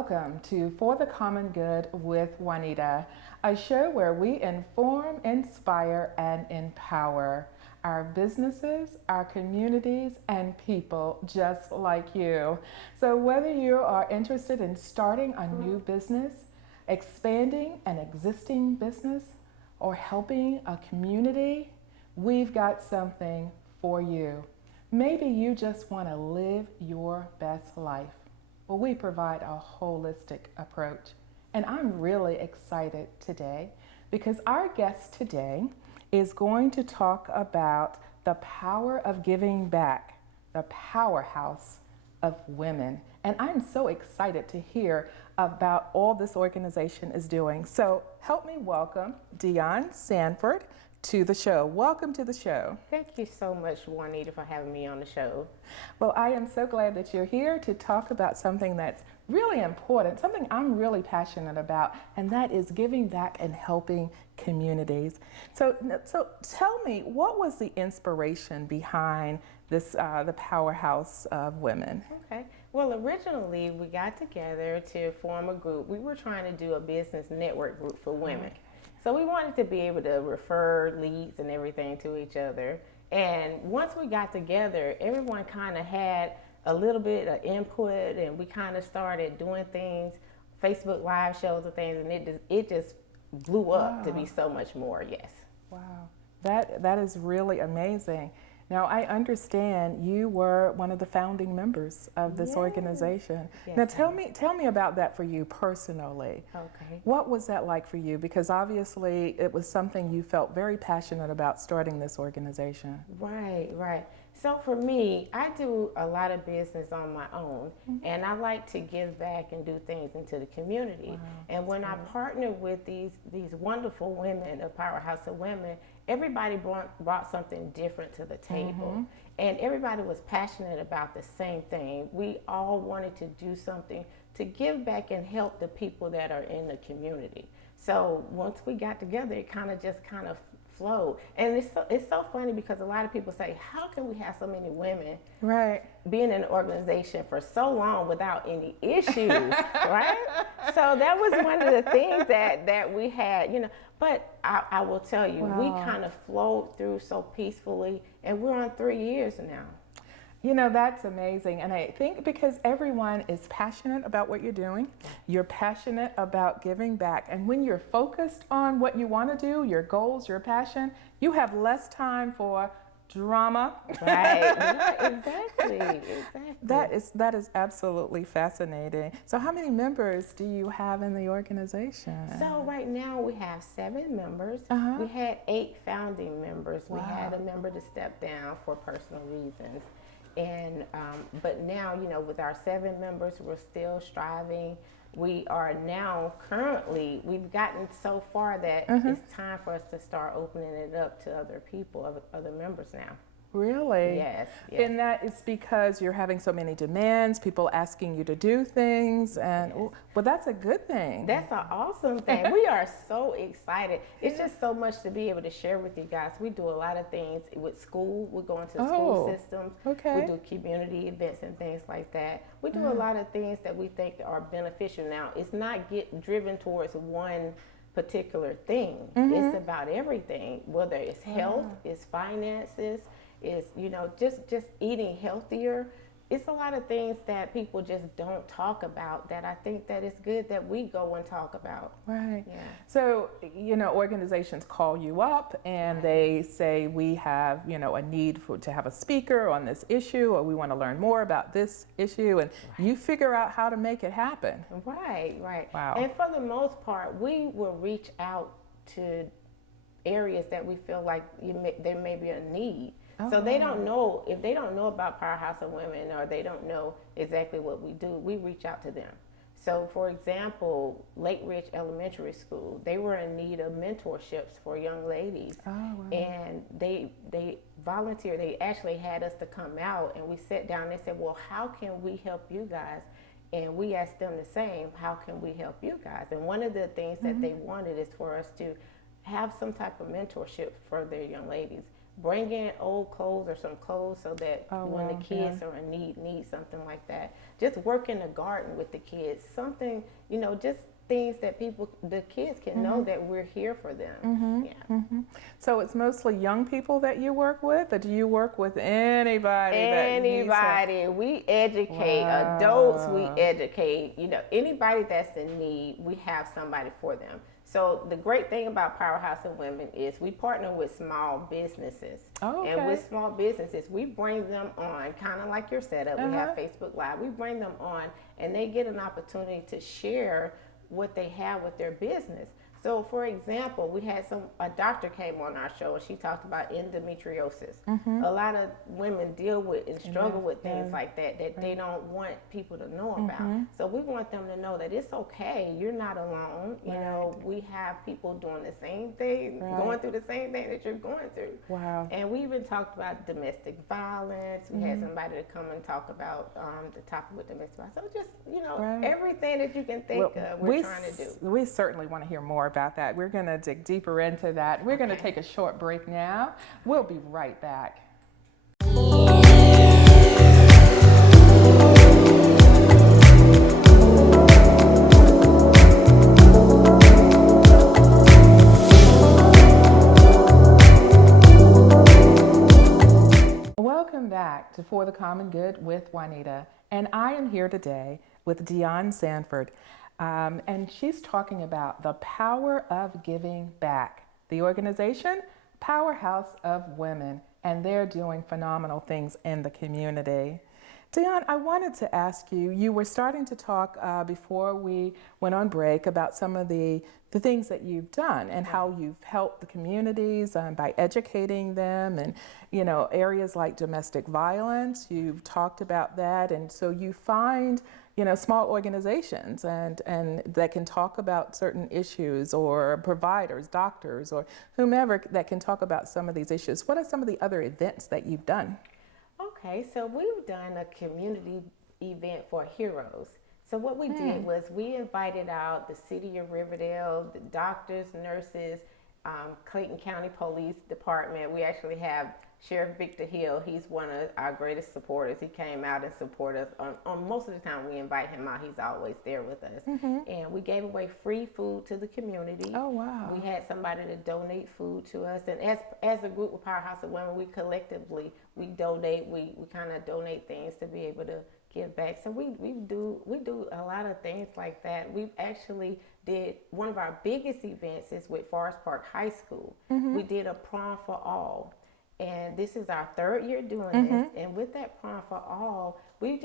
Welcome to For the Common Good with Juanita, a show where we inform, inspire, and empower our businesses, our communities, and people just like you. So whether you are interested in starting a new business, expanding an existing business, or helping a community, we've got something for you. Maybe you just want to live your best life. Well, we provide a holistic approach. And I'm really excited today because our guest today is going to talk about the power of giving back, the powerhouse of women. And I'm so excited to hear about all this organization is doing. So help me welcome Dion Sanford to the show. Welcome to the show. Thank you so much, Juanita, for having me on the show. Well, I am so glad that you're here to talk about something that's really important, something I'm really passionate about, and that is giving back and helping communities. So tell me, what was the inspiration behind this, the powerhouse of women? Okay. Well, originally we got together to form a group. We were trying to do a business network group for women. Okay. So we wanted to be able to refer leads and everything to each other. And once we got together, everyone kind of had a little bit of input, and we kind of started doing things, Facebook live shows and things, and it just blew up to be so much more. Yes. Wow, that is really amazing. Now, I understand you were one of the founding members of this organization. Yes. Now, tell me about that for you personally. Okay. What was that like for you? Because obviously it was something you felt very passionate about, starting this organization. Right, right. So for me, I do a lot of business on my own, and I like to give back and do things into the community. Wow, and when I partner with these wonderful women, a powerhouse of women, everybody brought something different to the table. And everybody was passionate about the same thing. We all wanted to do something to give back and help the people that are in the community. So once we got together, it kind of flowed. And it's so funny because a lot of people say, how can we have so many women being in an organization for so long without any issues, right? So that was one of the things that we had, you know. But I will tell you, we kind of flowed through so peacefully, and we're on 3 years now. You know, that's amazing. And I think because everyone is passionate about what you're doing, you're passionate about giving back. And when you're focused on what you want to do, your goals, your passion, you have less time for drama. Right. Exactly. That is absolutely fascinating. So how many members do you have in the organization? So right now we have 7 members. We had 8 founding members. We had a member to step down for personal reasons. And but now, you know, with our 7 members, we're still striving. We are now currently, we've gotten so far that it's time for us to start opening it up to other people, other members now. Really? Yes. And that is because you're having so many demands, people asking you to do things, and well, that's a good thing. That's an awesome thing. We are so excited. It's just so much to be able to share with you guys. We do a lot of things with school. We go into school systems. Okay. We do community events and things like that. We do a lot of things that we think are beneficial. Now, it's not driven towards one particular thing. It's about everything, whether it's health, it's finances, is, you know, just eating healthier. It's a lot of things that people just don't talk about that I think that it's good that we go and talk about. Right. Yeah. So, you know, organizations call you up and they say, we have, you know, a need to have a speaker on this issue, or we want to learn more about this issue, and you figure out how to make it happen. Right. Wow. And for the most part, we will reach out to areas that we feel like there may be a need. So they don't know, if they don't know about Powerhouse of Women, or they don't know exactly what we do, we reach out to them. So for example, Lake Ridge Elementary School, they were in need of mentorships for young ladies. And they volunteered, they actually had us to come out, and we sat down and they said, well, how can we help you guys? And we asked them the same, how can we help you guys? And one of the things that they wanted is for us to have some type of mentorship for their young ladies. bring in old clothes or some clothes so that when the wow, kids are in need something like that. Just work in the garden with the kids. Something, just things that the kids can know that we're here for them. Yeah. So it's mostly young people that you work with, or do you work with anybody that needs help? Anybody. We educate adults, we Wow. educate, anybody that's in need, we have somebody for them. So the great thing about Powerhouse of Women is we partner with small businesses. Oh, And okay. with small businesses, we bring them on, kind of like your setup. We have Facebook Live. We bring them on and they get an opportunity to share what they have with their business. So, for example, we had a doctor came on our show and she talked about endometriosis. A lot of women deal with and struggle with things like that they don't want people to know about. So we want them to know that it's okay. You're not alone. You know, we have people doing the same thing, going through the same thing that you're going through. Wow. And we even talked about domestic violence. We had somebody to come and talk about the topic with domestic violence. So just, everything that you can think of, we're trying to do. We certainly want to hear more about that. We're going to dig deeper into that. We're going to take a short break now. We'll be right back. Welcome back to For the Common Good with Juanita. And I am here today with Dionne Sanford. And she's talking about the power of giving back. The organization, Powerhouse of Women, and they're doing phenomenal things in the community. Dionne, I wanted to ask you, you were starting to talk before we went on break about some of the things that you've done and how you've helped the communities by educating them and, areas like domestic violence. You've talked about that. And so you find, small organizations and that can talk about certain issues, or providers, doctors, or whomever that can talk about some of these issues. What are some of the other events that you've done? Okay, so we've done a community event for heroes. So what we did was we invited out the city of Riverdale, the doctors, nurses, Clayton County Police Department. We actually have Sheriff Victor Hill. He's one of our greatest supporters. He came out and supported us. On most of the time we invite him out, he's always there with us. And we gave away free food to the community. Oh, wow. We had somebody to donate food to us. And as a group of Powerhouse of Women, we collectively, we kind of donate things to be able to give back. So we do a lot of things like that. We've actually did one of our biggest events is with Forest Park High School. We did a prom for all. And this is our third year doing this. And with that prom for all, we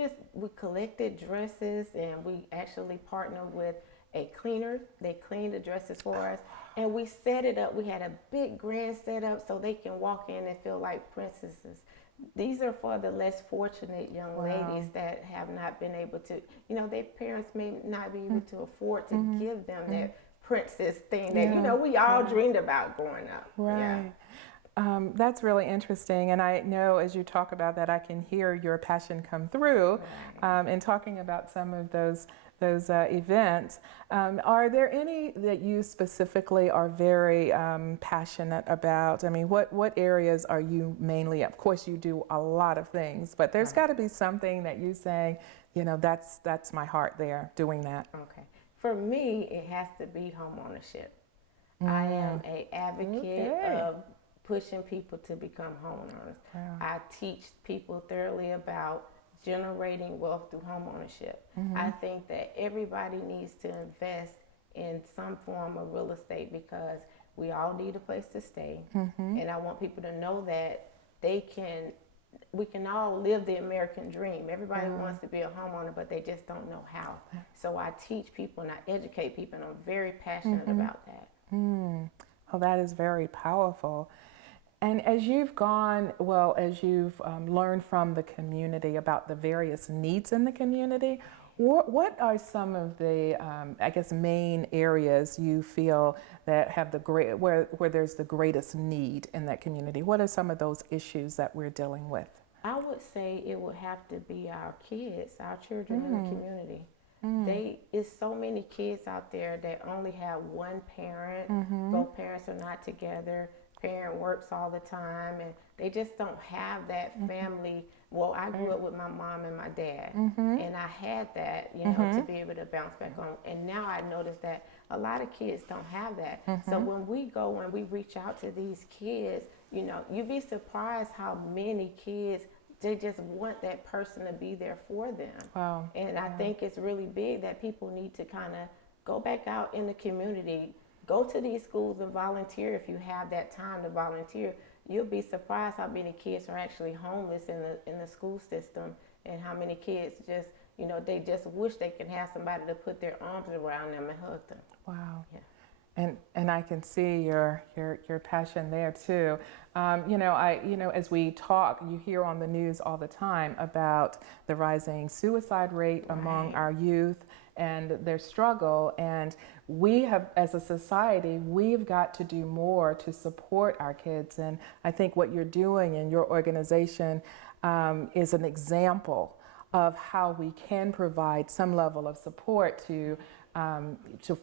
collected dresses and we actually partnered with a cleaner. They cleaned the dresses for us. And we set it up. We had a big grand setup so they can walk in and feel like princesses. These are for the less fortunate young ladies that have not been able to, their parents may not be able to afford to give them that princess thing that, we all dreamed about growing up. Right. That's really interesting. And I know as you talk about that, I can hear your passion come through in talking about some of those events. Are there any that you specifically are very passionate about? I mean, what areas are you mainly? Of course, you do a lot of things, but there's got to be something that you say, that's my heart there, doing that. Okay. For me, it has to be home ownership. I am an advocate of pushing people to become homeowners. I teach people thoroughly about generating wealth through home ownership. I think that everybody needs to invest in some form of real estate because we all need a place to stay. And I want people to know that we can all live the American dream. Everybody wants to be a homeowner, but they just don't know how. So I teach people and I educate people, and I'm very passionate about that. Oh, that is very powerful. And as you've learned from the community about the various needs in the community, what are some of the, main areas you feel that have where there's the greatest need in that community? What are some of those issues that we're dealing with? I would say it would have to be our kids, our children in the community. It's so many kids out there that only have one parent. Both parents are not together. parent works all the time, and they just don't have that family. Well, I grew up with my mom and my dad, and I had that, you know, to be able to bounce back on. And now I notice that a lot of kids don't have that. So when we reach out to these kids, you know, you'd be surprised how many kids, they just want that person to be there for them. Wow. And I think it's really big that people need to kind of go back out in the community, go to these schools and volunteer if you have that time to volunteer. You'll be surprised how many kids are actually homeless in the school system, and how many kids just, you know, they just wish they could have somebody to put their arms around them and hug them. Wow. Yeah. And I can see your passion there too. As we talk, you hear on the news all the time about the rising suicide rate among our youth and their struggle. And we have, as a society, we've got to do more to support our kids. And I think what you're doing in your organization is an example of how we can provide some level of support to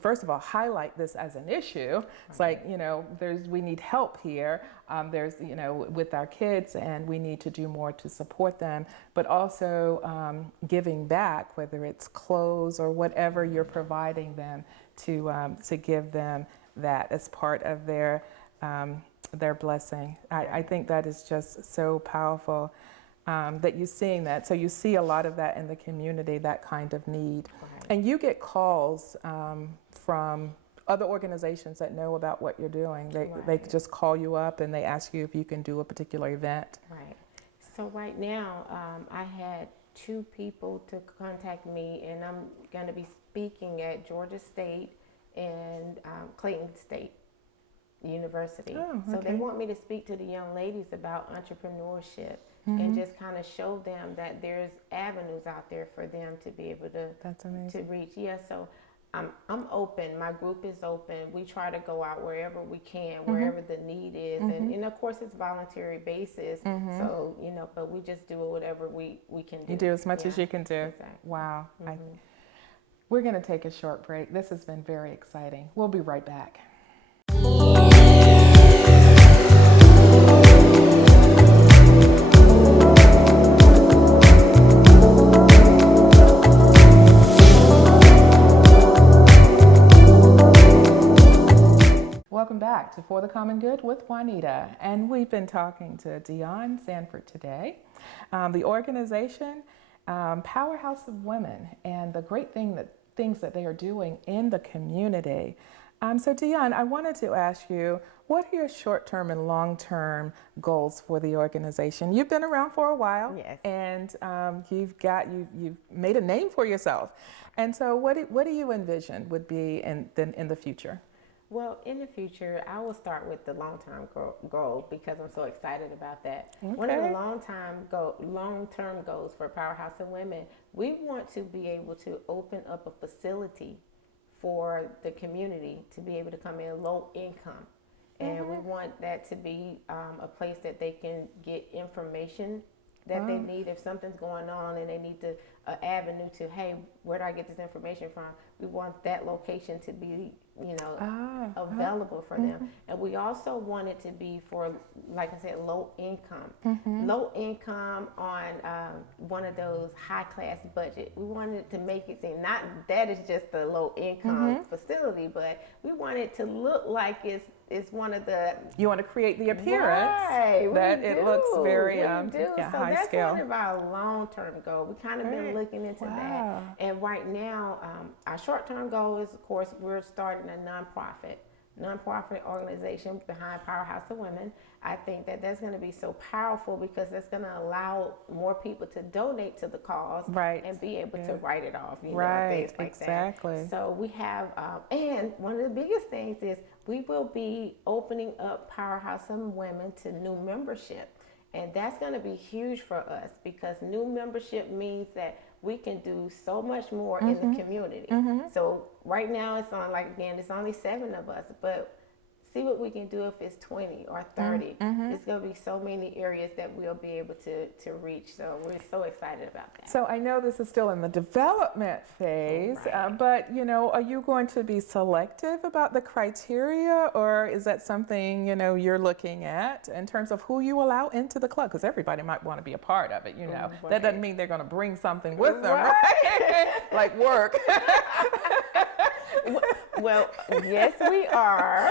first of all highlight this as an issue. It's like, you know, we need help here. With our kids, and we need to do more to support them, but also giving back, whether it's clothes or whatever you're providing them, to give them that as part of their blessing. I think that is just so powerful. That you're seeing that. So you see a lot of that in the community, that kind of need. Right. And you get calls from other organizations that know about what you're doing. They just call you up and they ask you if you can do a particular event. Right. So right now, I had 2 people to contact me, and I'm going to be speaking at Georgia State and Clayton State University. Oh, okay. So they want me to speak to the young ladies about entrepreneurship. And just kind of show them that there's avenues out there for them to be able to reach. Yeah, so I'm open. My group is open. We try to go out wherever we can, wherever the need is, and of course it's voluntary basis. So but we just do whatever we can do. You do as much as you can do. Exactly. Wow. We're going to take a short break. This has been very exciting. We'll be right back. Welcome back to For the Common Good with Juanita, and we've been talking to Dion Sanford today. The organization, Powerhouse of Women, and the great things that they are doing in the community. So Dion, I wanted to ask you, what are your short-term and long-term goals for the organization? You've been around for a while, yes, and you've made a name for yourself. And so, what do you envision would be in the future? Well, in the future, I will start with the long-term goal because I'm so excited about that. Okay. One of the long-term goals for Powerhouse of Women, we want to be able to open up a facility for the community to be able to come in low income. And we want that to be a place that they can get information that they need if something's going on and they need an avenue to, hey, where do I get this information from? We want that location to be, available for them. And we also want it to be for, like I said, low income. Low income on one of those high class budget. We wanted to make it seem not that it's just a low income facility, but we want it to look like it's one of the. You want to create the appearance that it looks very high scale. So that's one of our long-term goals. We kind of been looking into that. And right now, our short-term goal is, of course, we're starting a nonprofit organization behind Powerhouse of Women. I think that that's going to be so powerful because that's going to allow more people to donate to the cause and be able to write it off, things like that. So we have, and one of the biggest things is we will be opening up Powerhouse of Women to new membership. And that's going to be huge for us because new membership means that we can do so much more in the community. So right now it's on, it's only 7 of us, but see what we can do if it's 20 or 30. It's going to be so many areas that we'll be able to reach. So we're so excited about that. So I know this is still in the development phase, but are you going to be selective about the criteria, or is that something you're looking at in terms of who you allow into the club? Because everybody might want to be a part of it. That doesn't mean they're going to bring something with them, right? Like work. Well, yes, we are.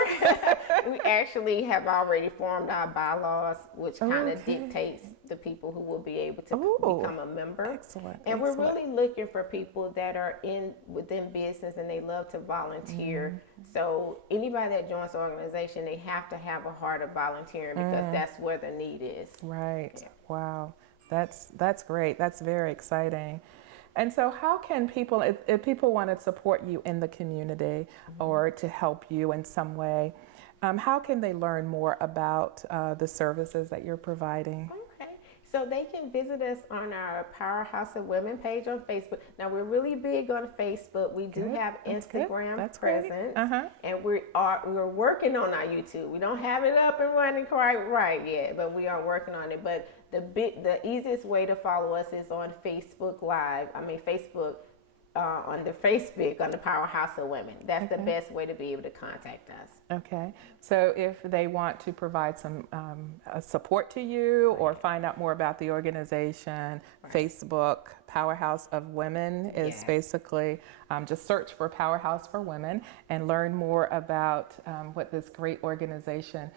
We actually have already formed our bylaws, which kind of dictates the people who will be able to become a member. Excellent. And we're really looking for people that are within business and they love to volunteer. So anybody that joins the organization, they have to have a heart of volunteering because that's where the need is. Right. Yeah. Wow. That's great. That's very exciting. And so how can people, if people want to support you in the community or to help you in some way, how can they learn more about the services that you're providing? Okay. So they can visit us on our Powerhouse of Women page on Facebook. Now, we're really big on Facebook. We do have Instagram presence. And we're working on our YouTube. We don't have it up and running quite right yet, but we are working on it. But the easiest way to follow us is on Facebook Live. Facebook on the Powerhouse of Women. That's the best way to be able to contact us. Okay. So if they want to provide some support to you or find out more about the organization, Facebook Powerhouse of Women is basically just search for Powerhouse for Women and learn more about what this great organization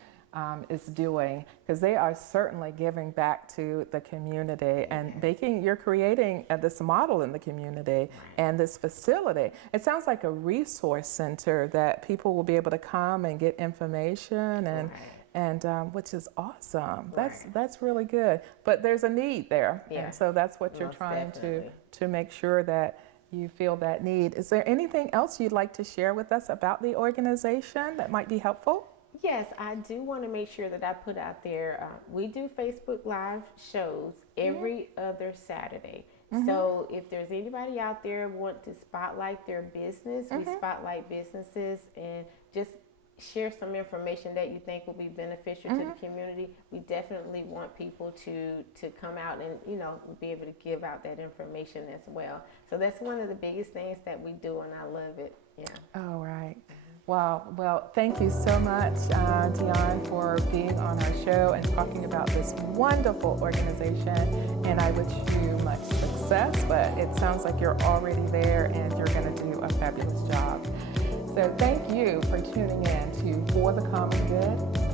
is doing, because they are certainly giving back to the community and you're creating this model in the community and this facility. It sounds like a resource center that people will be able to come and get information and which is awesome. That's really good. But there's a need there, and so that's what you're trying to make sure that you feel that need. Is there anything else you'd like to share with us about the organization that might be helpful? Yes, I do want to make sure that I put out there, we do Facebook Live shows every other Saturday. So if there's anybody out there want to spotlight their business, we spotlight businesses and just share some information that you think will be beneficial to the community. We definitely want people to come out and, be able to give out that information as well. So that's one of the biggest things that we do, and I love it. Yeah. All right. Wow. Well, thank you so much, Dion, for being on our show and talking about this wonderful organization. And I wish you much success, but it sounds like you're already there and you're going to do a fabulous job. So thank you for tuning in to For the Common Good.